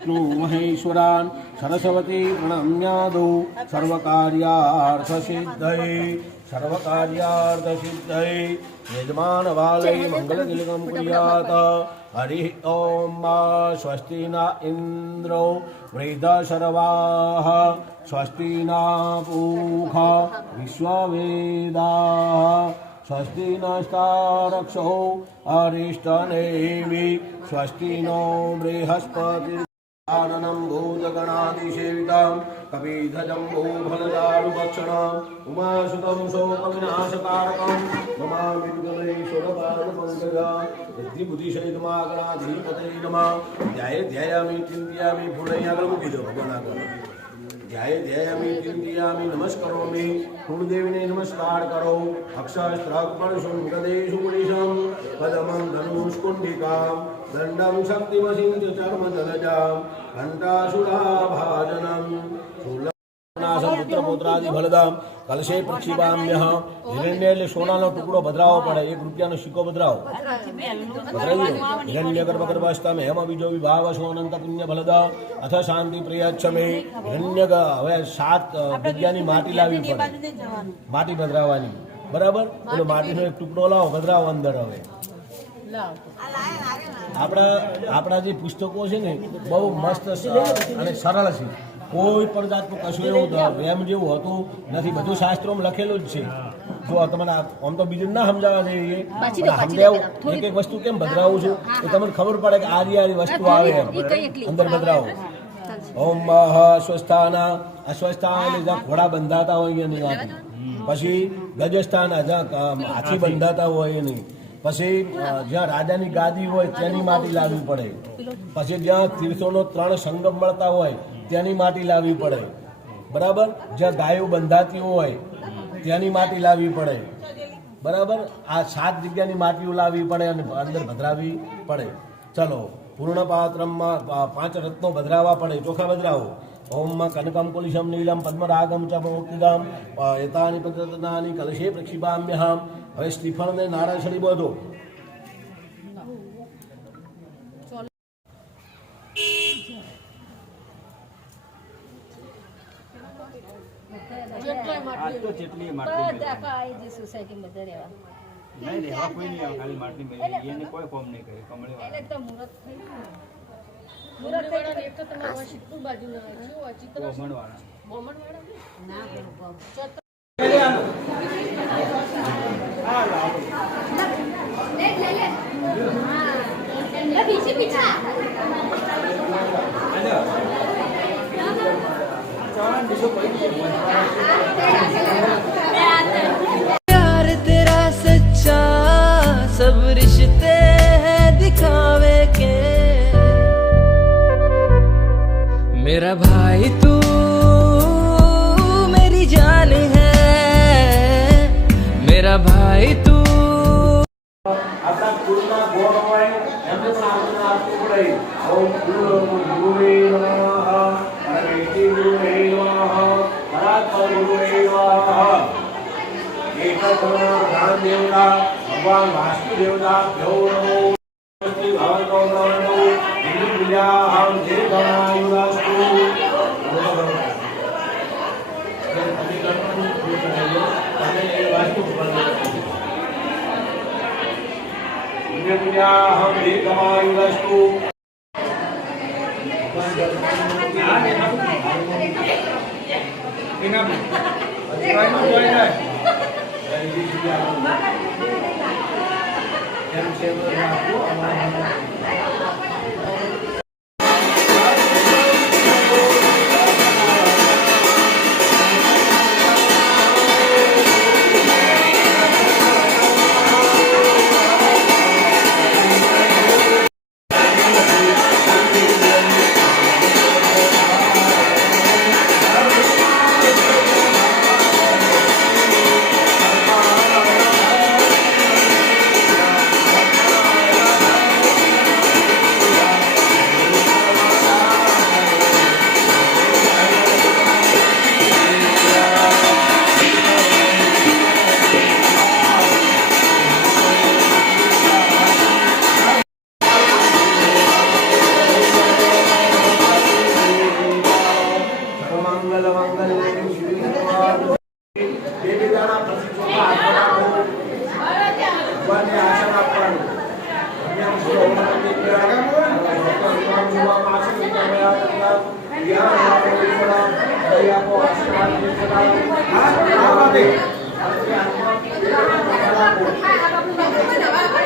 महेश्वरान् सरस्वती प्रणम्यादौ सर्वकार्यार्थसिद्धये यजमानबालै मङ्गलतिलकं कुर्यात् हरिः ॐ स्वस्ति न इन्द्रो वृद्धशर्वाः स्वस्ति न पूषा विश्ववेदाः स्वस्ति नस्तारक्षो अरिष्टनेमि स्वस्ति नो बृहस्पति आननं भूतगणादिसेवितं कपिध्वजम्बूफलदारुभक्षणम् उमासुतं शोकविनाशकारकं नमामि विगणेश्वरपादपङ्कजं सिद्धिबुद्धिसहितमागणाधिपतये नमः। ध्यायामि चिन्तयामि पूर्णयागमुखितो भगवानागम ध्यायामि चिन्तयामि नमस्करोमि कुलदेविने नमस्कार करो अक्षस्त्राक्मणशुङ्गदेशुगुणिशं पदमं धनुष्कुण्डिकां दण्डं शक्तिवशीं च चर्मजलजां घण्टाशूलाभाजनं पुत्रपुत्रादि फलदां कलशे प्रक्षिपाम्यः हिरण्य એટલે સોનાનો ટુકડો ભદ્રાવો પડે 1 રૂપિયાનો સિક્કો ભદ્રાવો હિરણ્ય ગર્ભગર્ભસ્થામે હેમ બીજો વિભાવ સોનંત પુણ્ય ફલદા અથ શાંતિ પ્રિયચ્છમે હિરણ્ય હવે 7 જગ્યાની માટી લાવવી પડે માટી ભદ્રાવાની બરાબર એટલે માટીનો એક ટુકડો લાવો ભદ્રાવો અંદર હવે આપણા જે પુસ્તકો છે ને બહુ મસ્ત અને સરળ છે કોઈ પણ જાતનું કશું એવું એમ જેવું હતું નથી બધું શાસ્ત્રોમાં લખેલું જ છે જો તમને આમ તો બીજું ના સમજાવવા જઈએ સમજાવું એક એક વસ્તુ કેમ બદલાવું છું તો તમને ખબર પડે કે આ વસ્તુ આવે એમ અંદર બદલાવો ઓમ અસ્વસ્થાના અસ્વસ્થાન જ્યાં ઘોડા બંધાતા હોય એની વાત પછી ગજસ્થાના જ્યાં હાથી બંધાતા હોય એની પછી જ્યાં રાજાની ગાદી હોય તેની માટી લાવવી પડે પછી જ્યાં તીર્થોનો 3 સંગમ મળતા હોય ત્યાંની માટી લાવવી પડે બરાબર જ્યાં ગાયો બંધાતી હોય ત્યાંની માટી લાવવી પડે બરાબર આ 7 જગ્યાની માટીઓ લાવવી પડે અને અંદર ભદ્રાવી પડે ચલો પૂર્ણ પાત્રમાં 5 રત્નો ભદ્રાવવા પડે ચોખા ભદ્રાવો ઓમ કનકમ કુલિશમ નીલમ પદ્મરાગમ ચ મોક્તિદામ એતાની પદ્રતનાની કલશે પ્રક્ષિપામ્યહમ હવે શ્રીફળને નારાયણ બોધો કોઈ ફોર્મ નહીં કરે કમળે यार तेरा सच्चा सब रिश्ते हैं दिखावे के मेरा भाई तू मेरी जान है मेरा भाई तू આપણા કુળના ગોળ હોય એમને પણ આપણે આપવું પડે ઓમ ગુરુવે નમઃ પરમેતિ ગુરુવે નમઃ પરાત્પર ગુરુવે નમઃ એક પ્રધાન દેવતા ભગવાન વાસુદેવતા ભ્યો નમો શ્રી ભગવતો નમો હિન્દુ વિદ્યાહમ જે ગણાયુરાસ્તુ हम एकमायुरस्तु ભગવાનને આસન આપવાનું. આશીર્વાદ